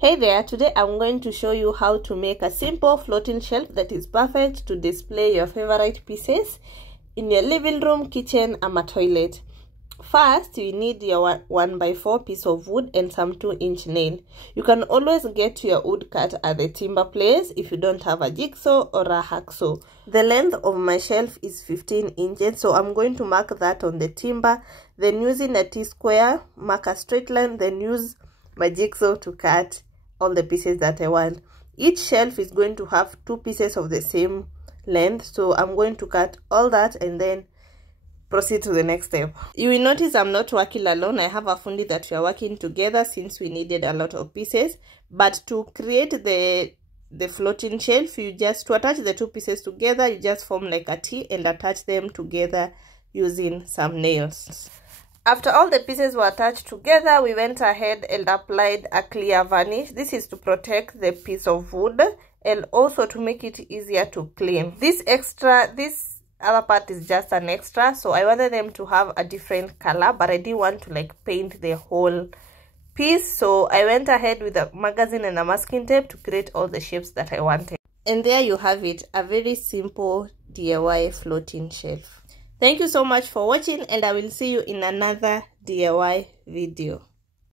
Hey there, today I'm going to show you how to make a simple floating shelf that is perfect to display your favorite pieces in your living room, kitchen, and toilet. First, you need your 1x4 piece of wood and some 2-inch nail. You can always get your wood cut at the timber place if you don't have a jigsaw or a hacksaw. The length of my shelf is 15 inches, so I'm going to mark that on the timber. Then using a T-square, mark a straight line, then use my jigsaw to cut all the pieces that I want. Each shelf is going to have 2 pieces of the same length, so I'm going to cut all that and then proceed to the next step. You will notice I'm not working alone. I have a fundi that we are working together since we needed a lot of pieces. But to create the floating shelf, to attach the 2 pieces together, you just form like a T and attach them together using some nails. After all the pieces were attached together, we went ahead and applied a clear varnish. This is to protect the piece of wood and also to make it easier to clean. This other part is just an extra, so I wanted them to have a different color, but I didn't want to like paint the whole piece, so I went ahead with a magazine and a masking tape to create all the shapes that I wanted. And there you have it, a very simple DIY floating shelf. Thank you so much for watching, and I will see you in another DIY video.